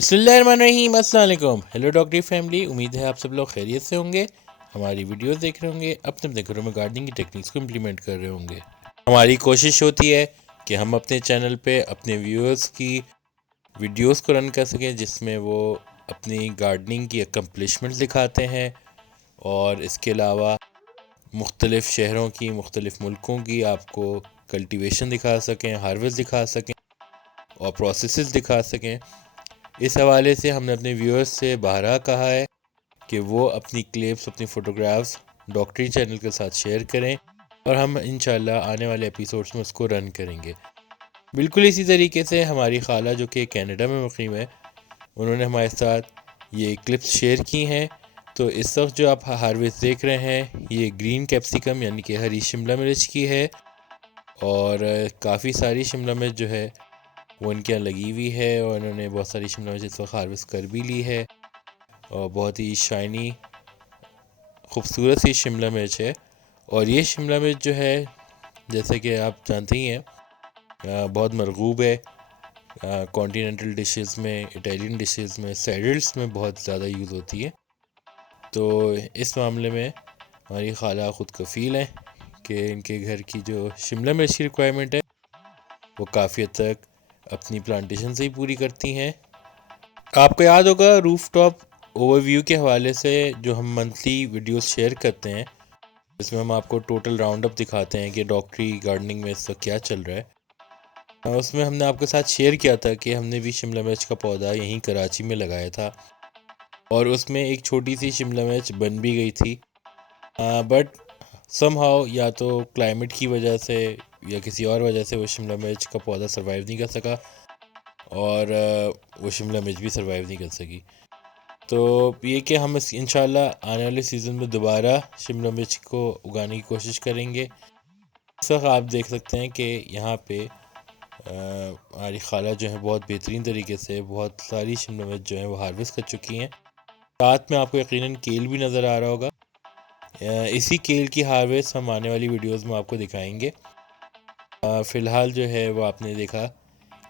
बिस्मिल्लाहिर्रहमानिर्रहीम, अस्सलाम वालेकुम। हेलो डॉक्टरी फैमिली, उम्मीद है आप सब लोग खैरियत से होंगे। हमारी वीडियोस देख रहे होंगे, अपने अपने घरों में गार्डनिंग की टेक्निक्स को इम्प्लीमेंट कर रहे होंगे। हमारी कोशिश होती है कि हम अपने चैनल पे अपने व्यूअर्स की वीडियोस को रन कर सकें, जिसमें वो अपनी गार्डनिंग की अकम्पलिशमेंट्स दिखाते हैं और इसके अलावा मुख्तलिफ़ शहरों की, मुख्तलिफ़ मुल्कों की आपको कल्टीवेशन दिखा सकें, हार्वेस्ट दिखा सकें और प्रोसेसेस दिखा सकें। इस हवाले से हमने अपने व्यूअर्स से बारहा कहा है कि वो अपनी क्लिप्स, अपनी फ़ोटोग्राफ्स डॉक्टरी चैनल के साथ शेयर करें और हम इंशाल्लाह आने वाले एपिसोड्स में उसको रन करेंगे। बिल्कुल इसी तरीके से हमारी खाला जो कि कनाडा में मुकीम है, उन्होंने हमारे साथ ये क्लिप्स शेयर की हैं। तो इस वक्त जो आप हार्वेस्ट देख रहे हैं, ये ग्रीन कैप्सिकम यानी कि हरी शिमला मिर्च की है और काफ़ी सारी शिमला मिर्च जो है वो इनके यहाँ लगी हुई है और इन्होंने बहुत सारी शिमला मिर्च इस वक्त हार्वेस्ट कर भी ली है और बहुत ही शाइनी खूबसूरत सी शिमला मिर्च है। और ये शिमला मिर्च जो है, जैसे कि आप जानते ही हैं, बहुत मरगूब है कॉन्टिनेंटल डिशेस में, इटालियन डिशेस में, सैलड्स में बहुत ज़्यादा यूज़ होती है। तो इस मामले में हमारी खाला ख़ुद कफ़ील हैं कि इनके घर की जो शिमला मिर्च की रिक्वायरमेंट है वो काफ़ी हद तक अपनी प्लांटेशन से ही पूरी करती हैं। आपको याद होगा रूफ टॉप ओवरव्यू के हवाले से जो हम मंथली वीडियोस शेयर करते हैं, जिसमें हम आपको टोटल राउंड अप दिखाते हैं कि डॉक्टरी गार्डनिंग में इसका क्या चल रहा है। उसमें हमने आपके साथ शेयर किया था कि हमने भी शिमला मिर्च का पौधा यहीं कराची में लगाया था और उसमें एक छोटी सी शिमला मिर्च बन भी गई थी, बट समहाउ या तो क्लाइमेट की वजह से या किसी और वजह से वो शिमला मिर्च का पौधा सर्वाइव नहीं कर सका और वो शिमला मिर्च भी सर्वाइव नहीं कर सकी। तो ये कि हम इंशाल्लाह आने वाले सीज़न में दोबारा शिमला मिर्च को उगाने की कोशिश करेंगे। इस वक्त आप देख सकते हैं कि यहाँ पे हमारी खाला जो है बहुत बेहतरीन तरीके से बहुत सारी शिमला मिर्च जो है वो हार्वेस्ट कर चुकी हैं। साथ में आपको यकीनन केल भी नज़र आ रहा होगा। इसी केल की हार्वेस्ट हम आने वाली वीडियोस में आपको दिखाएंगे। फ़िलहाल जो है वो आपने देखा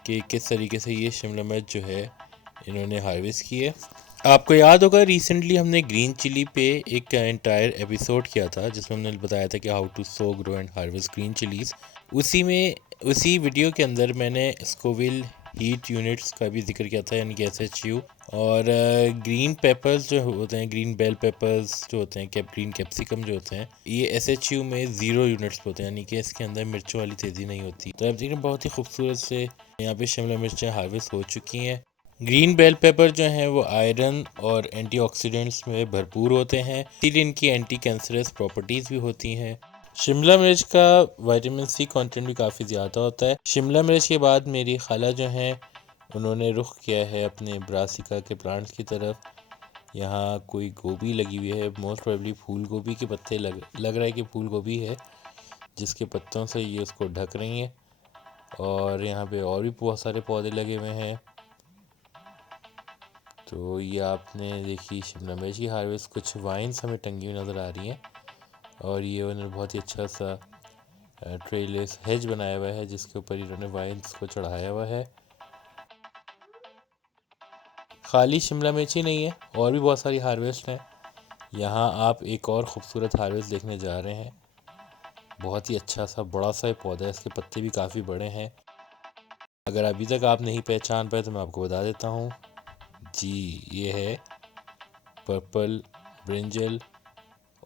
कि किस तरीके से ये शिमला मिर्च जो है इन्होंने हार्वेस्ट की है। आपको याद होगा रिसेंटली हमने ग्रीन चिली पे एक एंटायर एपिसोड किया था, जिसमें हमने बताया था कि how to sow, grow and harvest green chillies. उसी वीडियो के अंदर मैंने स्कोविल हीट यूनिट्स का भी जिक्र किया था, यानी कि SHU। और ग्रीन पेपर्स जो होते हैं, ग्रीन बेल पेपर्स जो होते हैं, ग्रीन कैप्सिकम जो होते हैं, ये SHU में 0 यूनिट्स होते हैं, यानी कि इसके अंदर मिर्चों वाली तेज़ी नहीं होती। तो आप देखें बहुत ही खूबसूरत से यहाँ पे शिमला मिर्चें हार्वेस्ट हो चुकी हैं। ग्रीन बेल पेपर जो हैं वो आयरन और एंटीऑक्सीडेंट्स में भरपूर होते हैं, इसीलिए इनकी एंटी कैंसरस प्रॉपर्टीज़ भी होती हैं। शिमला मिर्च का विटामिन C कंटेंट भी काफ़ी ज़्यादा होता है। शिमला मिर्च के बाद मेरी खाला जो हैं उन्होंने रुख किया है अपने ब्रासिका के प्लांट्स की तरफ। यहाँ कोई गोभी लगी हुई है, मोस्ट प्रोबेबली फूल गोभी के पत्ते लग रहा है कि फूल गोभी है, जिसके पत्तों से ये उसको ढक रही हैं। और यहाँ पे और भी बहुत सारे पौधे लगे हुए हैं। तो ये आपने देखी शिमला मिर्च की हार्वेस्ट। कुछ वाइन्स हमें टंगी हुई नज़र आ रही हैं और ये उन्होंने बहुत ही अच्छा सा ट्रेलेस हेज बनाया हुआ है, जिसके ऊपर इन्होंने वाइन्स को चढ़ाया हुआ है। खाली शिमला मिर्च ही नहीं है, और भी बहुत सारी हार्वेस्ट हैं। यहाँ आप एक और ख़ूबसूरत हार्वेस्ट देखने जा रहे हैं। बहुत ही अच्छा सा बड़ा सा पौधा है, इसके पत्ते भी काफ़ी बड़े हैं। अगर अभी तक आप नहीं पहचान पाए तो मैं आपको बता देता हूँ जी, ये है पर्पल ब्रिंजल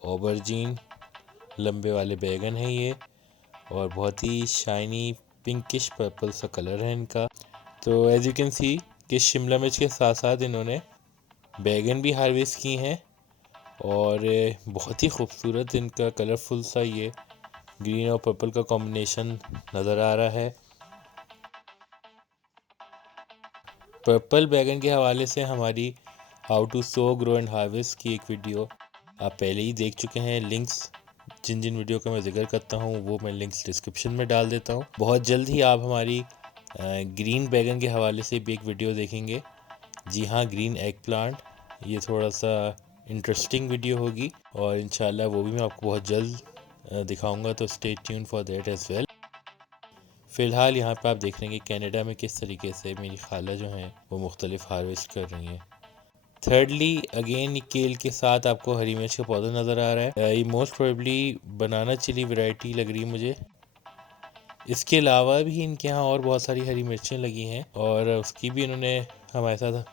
ऑबरजीन, लंबे वाले बैगन हैं ये, और बहुत ही शाइनी पिंकिश पर्पल सा कलर है इनका। तो एज यू कैन सी कि शिमला मिर्च के साथ साथ इन्होंने बैगन भी हार्वेस्ट की हैं और बहुत ही खूबसूरत इनका कलरफुल सा ये ग्रीन और पर्पल का कॉम्बिनेशन नज़र आ रहा है। पर्पल बैगन के हवाले से हमारी how to sow, grow and harvest की एक वीडियो आप पहले ही देख चुके हैं। लिंक्स जिन जिन वीडियो का मैं जिक्र करता हूँ वो मैं लिंक्स डिस्क्रिप्शन में डाल देता हूँ। बहुत जल्द ही आप हमारी ग्रीन बैगन के हवाले से भी एक वीडियो देखेंगे। जी हाँ, ग्रीन एग प्लांट, ये थोड़ा सा इंटरेस्टिंग वीडियो होगी और इंशाल्लाह वो भी मैं आपको बहुत जल्द दिखाऊंगा, तो stay tune for that as well. फ़िलहाल यहाँ पे आप देख रहे हैं कि कनाडा में किस तरीके से मेरी खाला जो हैं वो मुख्तलिफ हार्वेस्ट कर रही हैं। थर्डली अगेन केल के साथ आपको हरी मिर्च का पौधा नज़र आ रहा है। ये मोस्ट प्रोबेबली बनाना चिली वैरायटी लग रही है मुझे। इसके अलावा भी इनके यहाँ और बहुत सारी हरी मिर्चें लगी हैं और उसकी भी इन्होंने हमारे साथ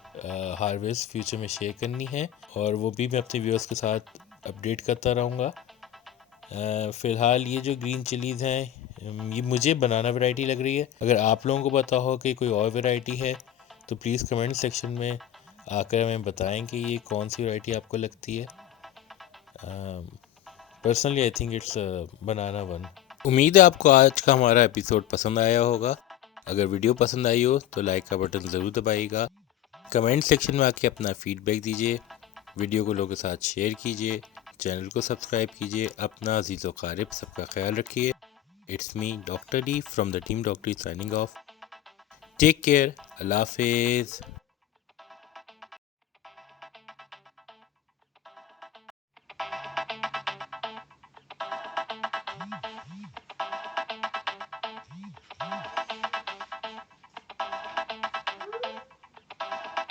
हार्वेस्ट फ्यूचर में शेयर करनी है और वो भी मैं अपने व्यूअर्स के साथ अपडेट करता रहूँगा। फ़िलहाल ये जो ग्रीन चिलीज़ हैं ये मुझे बनाना वैरायटी लग रही है। अगर आप लोगों को पता हो कि कोई और वैरायटी है तो प्लीज़ कमेंट सेक्शन में आकर हमें बताएं कि ये कौन सी वैरायटी आपको लगती है। Personally I think it's banana one. उम्मीद है आपको आज का हमारा एपिसोड पसंद आया होगा। अगर वीडियो पसंद आई हो तो लाइक का बटन ज़रूर दबाइएगा। कमेंट सेक्शन में आके अपना फीडबैक दीजिए। वीडियो को लोगों के साथ शेयर कीजिए। चैनल को सब्सक्राइब कीजिए। अपना अजीज़ व क़ारिब सबका ख्याल रखिए। It's me doctor D from the team doctor signing off. Take care. Allah हाफिज़।